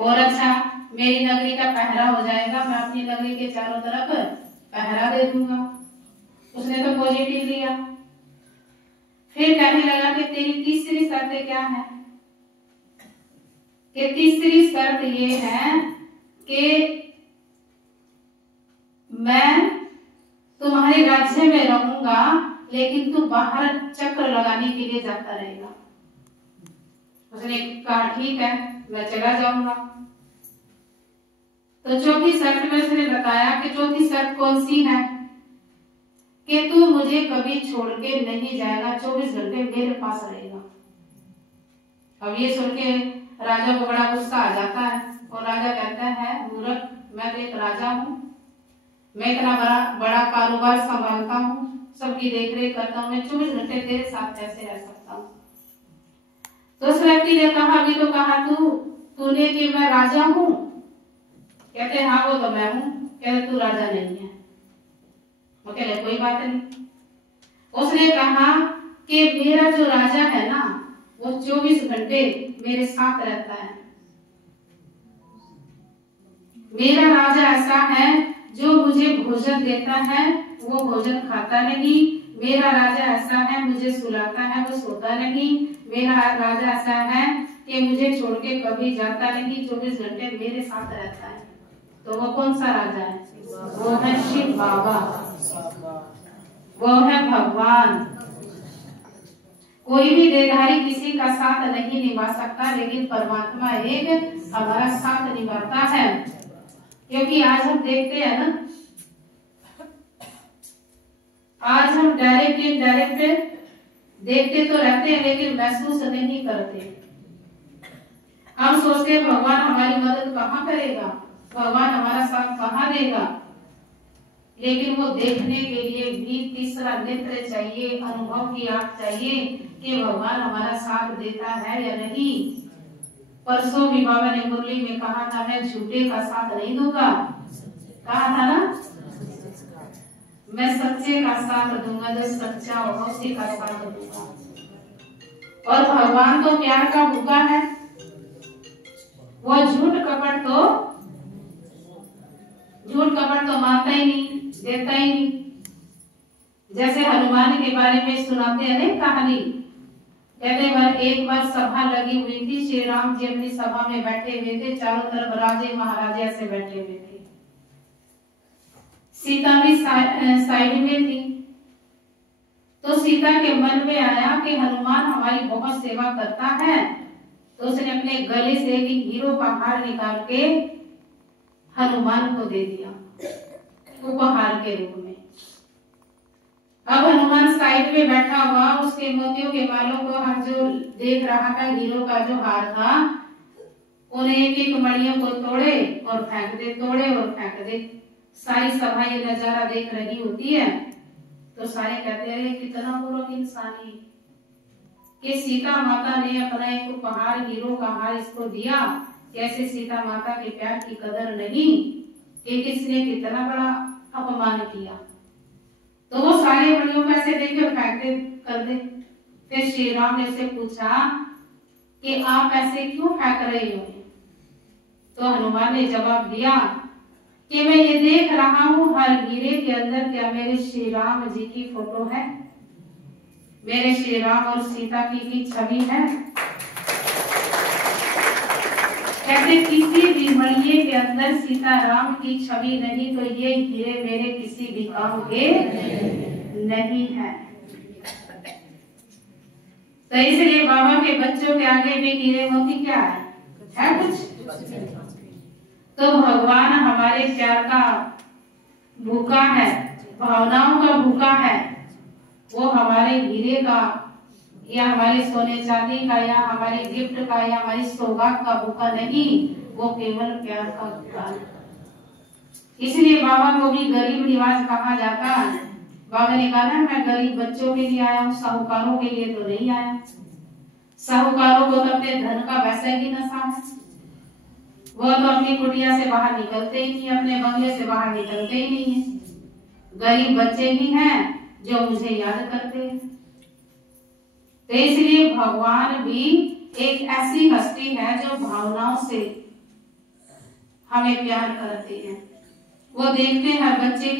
और अच्छा मेरी नगरी का पहरा हो जाएगा, मैं अपनी नगरी के चारों तरफ पहरा दे दूंगा। उसने तो पॉजिटिव लिया। फिर कहने लगा कि तेरी तीसरी शर्त क्या है? कि तीसरी शर्त ये है कि मैं तुम्हारे राज्य में रहूंगा, लेकिन तू बाहर चक्कर लगाने के लिए जाता रहेगा। उसने कहा ठीक है, मैं चला जाऊंगा। तो चौथी शर्त में उसने बताया कि चौथी शर्त कौन सी है? कि तू मुझे कभी छोड़ के नहीं जाएगा, 24 घंटे मेरे पास रहेगा। अब ये सुन के राजा को बड़ा गुस्सा आ जाता है और राजा कहता है मूर्ख, मैं तो एक राजा हूँ, मैं इतना बड़ा कारोबार संभालता हूँ, सबकी देख रेख करता हूँ, मैं 24 घंटे तेरे साथ कैसे रह सकता हूँ? तो उस व्यक्ति ने कहा अभी तो कहा तूने कि मैं राजा हूँ। कहते हाँ वो तो मैं हूँ। कहते तू राजा नहीं है। वो कहते कोई बात नहीं। उसने कहा कि मेरा जो राजा है ना वो 24 घंटे मेरे साथ रहता है। मेरा राजा ऐसा है जो मुझे भोजन देता है वो भोजन खाता नहीं। मेरा राजा ऐसा है मुझे सुलाता है वो सोता नहीं। मेरा राजा ऐसा है कि मुझे छोड़ के कभी जाता नहीं, 24 घंटे मेरे साथ रहता है। तो वो कौन सा राजा है? वो है शिव बाबा, वो है भगवान। कोई भी देहधारी किसी का साथ नहीं निभा सकता, लेकिन परमात्मा एक हमारा साथ निभाता है। क्योंकि आज हम देखते हैं ना, आज हम डायरेक्ट इनडायरेक्ट देखते तो रहते हैं लेकिन महसूस नहीं करते। हम सोचते हैं भगवान हमारी मदद कहाँ करेगा, भगवान हमारा साथ कहाँ देगा, लेकिन वो देखने के लिए भी तीसरा नेत्र चाहिए, अनुभव की आंख चाहिए कि भगवान हमारा साथ देता है या नहीं। परसों भी बाबा ने मुरली में कहा था मैं झूठे का साथ नहीं दूंगा, कहा था ना, मैं सच्चे का साथ दूंगा, जो सच्चा होगा उसी का साथ दूंगा। और भगवान तो प्यार का भूखा है, वो झूठ कपट तो मानता ही नहीं, देता ही नहीं। जैसे हनुमान के बारे में सुनाते हैं ना कहानी, कहते एक बार सभा लगी हुई थी, श्री राम जी अपनी सभा में बैठे हुए थे, चारों तरफ राजे महाराजे ऐसे बैठे हुए थे, सीता भी साइड में थी। तो सीता के मन में आया कि हनुमान हमारी बहुत सेवा करता है, तो उसने अपने गले से एक हीरो का हार निकाल के हनुमान को दे दिया उपहार के रूप में। अब हनुमान साइड में बैठा हुआ, उसके मोतियों के बालों को हम जो देख रहा था, हीरो का जो हार था, उन्हें एक एक मणियों को तोड़े और फेंक दे, तोड़े और फेंक दे। सारी सभा ये नजारा देख रही होती है तो सारे कहते हैं कितना मूर्ख इंसान है कि सीता माता ने अपना एक उपहार हीरो का हार इसको दिया, कैसे सीता माता के प्यार की कदर नहीं, कि किसने कितना बड़ा अपमान किया। तो वो सारे मणियों को ऐसे देख कर फेंक दे कर दे। फिर श्री राम ने उससे पूछा कि आप ऐसे क्यों फेंक रहे हो? तो हनुमान ने जवाब दिया कि मैं ये देख रहा हूँ हर हीरे के अंदर क्या मेरे श्री राम जी की फोटो है, मेरे श्री राम और सीता की छवि है। कहते किसी भी मणिये के अंदर सीता राम की छवि नहीं तो ये हीरे मेरे किसी भी काम के नहीं है। तो इसलिए बाबा के बच्चों के आगे में हीरे मोती क्या है कुछ? तो भगवान हमारे प्यार का भूखा है, भावनाओं का भूखा है। वो हमारे हीरे का या हमारे सोने चांदी का या हमारी गिफ्ट का या हमारी सौगात का भूखा नहीं, वो केवल प्यार का भूखा है। इसलिए बाबा को भी गरीब निवाज कहा जाता है। बाबा ने कहा ना मैं गरीब बच्चों के लिए आया हूँ, साहूकारों के लिए तो नहीं आया। साहूकारों को तो अपने धन का वैसा ही नशा है, वो तो अपनी कुटिया से बाहर निकलते ही नहीं, अपने बंगले से बाहर निकलते ही नहीं है। गरीब बच्चे ही हैं जो मुझे याद करते हैं। तो इसलिए भगवान भी एक ऐसी हस्ती है जो भावनाओं से हमें प्यार करती है। वो देखते हैं हर बच्चे